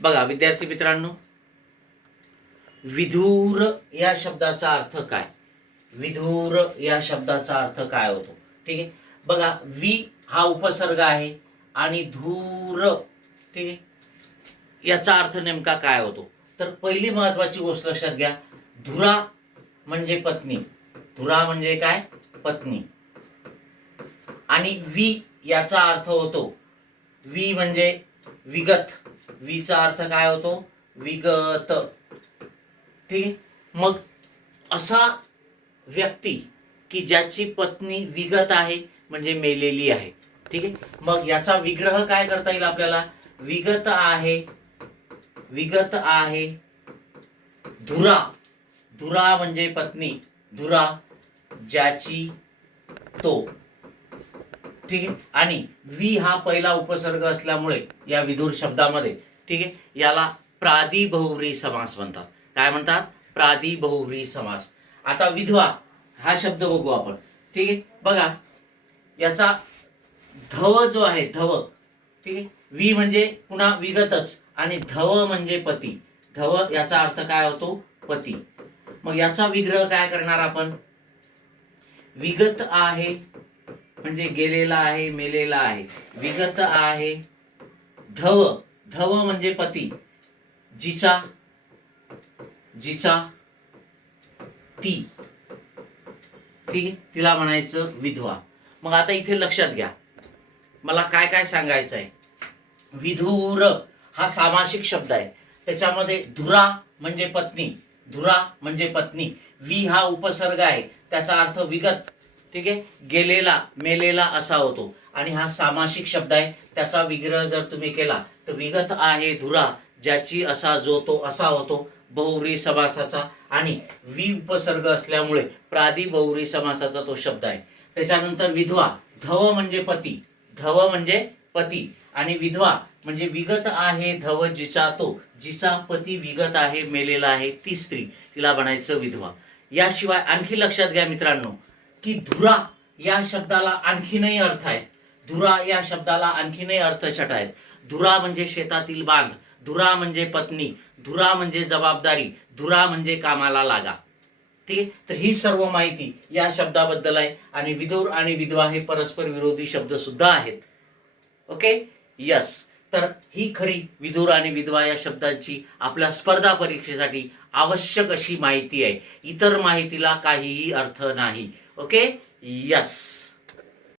बघा विद्यार्थी मित्रांनो विधूर या शब्दाचा अर्थ काय? विधूर या शब्दाचा अर्थ काय होतो? ठीक आहे? बघा वि हा उपसर्ग आहे आणि धूर ठीक आहे? याचा अर्थ नेमका काय होतो? तर पहिली महत्वाची गोष्ट लक्षात घ्या. धुरा म्हणजे पत्नी. धुरा म्हणजे काय? पत्नी. आणि वि याचा अर्थ होतो. वि म्हणजे विगत. विचा अर्थ काय होतो? विगत. ठीक आहे? मग असा व्यक्ती की ज्याची पत्नी विगत आहे म्हणजे मेलेली आहे. ठीक आहे? मग याचा विग्रह काय करता येईल आपल्याला? विगत आहे विगत आहे धुरा. धुरा म्हणजे पत्नी. धुरा ज्याची तो. ठीक आहे? आणि वि हा पहिला उपसर्ग असल्यामुळे या विधुर शब्दामध्ये ठीक आहे? याला प्रादी बहुव्री समास म्हणतात. काय म्हणतात? प्रादिबहुव्री समास. आता विधवा हा शब्द बघू आपण. ठीक आहे? बघा याचा धव जो आहे धव ठीक आहे? वि म्हणजे पुन्हा विगतच आणि धव म्हणजे पती. धव याचा अर्थ काय होतो? पती. मग याचा विग्रह काय करणार आपण? विगत आहे म्हणजे गेलेला आहे मेलेला आहे. विगत आहे. धव धव म्हणजे पती. जिचा जिचा ती. ती तिला म्हणायचं विधवा. मग आता इथे लक्षात घ्या. मला काय काय सांगायचं आहे विधूर हा सामासिक शब्द आहे. त्याच्यामध्ये धुरा म्हणजे पत्नी. धुरा म्हणजे पत्नी. वि हा उपसर्ग आहे. त्याचा अर्थ विगत. ठीक आहे? गेलेला मेलेला असा होतो. आणि हा सामासिक शब्द आहे. त्याचा विग्रह जर तुम्ही केला तर विगत आहे धुरा ज्याची असा जो तो असा होतो बहुरी समासाचा. आणि वि उपसर्ग असल्यामुळे प्रादी बहुरी समासाचा तो शब्द आहे. त्याच्यानंतर विधवा धव म्हणजे पती. धव म्हणजे पती. आणि विधवा म्हणजे विगत आहे धव जिचा तो. जिचा पती विगत आहे मेलेला आहे ती स्त्री. तिला म्हणायचं विधवा. याशिवाय आणखी लक्षात घ्या मित्रांनो की धुरा या शब्दाला आणखीनही अर्थ आहे. धुरा या शब्दाला आणखीनही अर्थ छट आहेत. धुरा म्हणजे शेतातील बांध धुरा म्हणजे पत्नी धुरा म्हणजे जबाबदारी धुरा म्हणजे कामाला लागा. ठीक आहे? तर ही सर्व माहिती या शब्दाबद्दल आहे आणि विधुर आणि विधवा हे परस्पर विरोधी शब्द सुद्धा आहेत. ओके? यस तर ही खरी विधुर आणि विधवा या शब्दांची आपल्या स्पर्धा परीक्षेसाठी आवश्यक अशी माहिती आहे. इतर माहितीला काहीही अर्थ नाही. Okay yes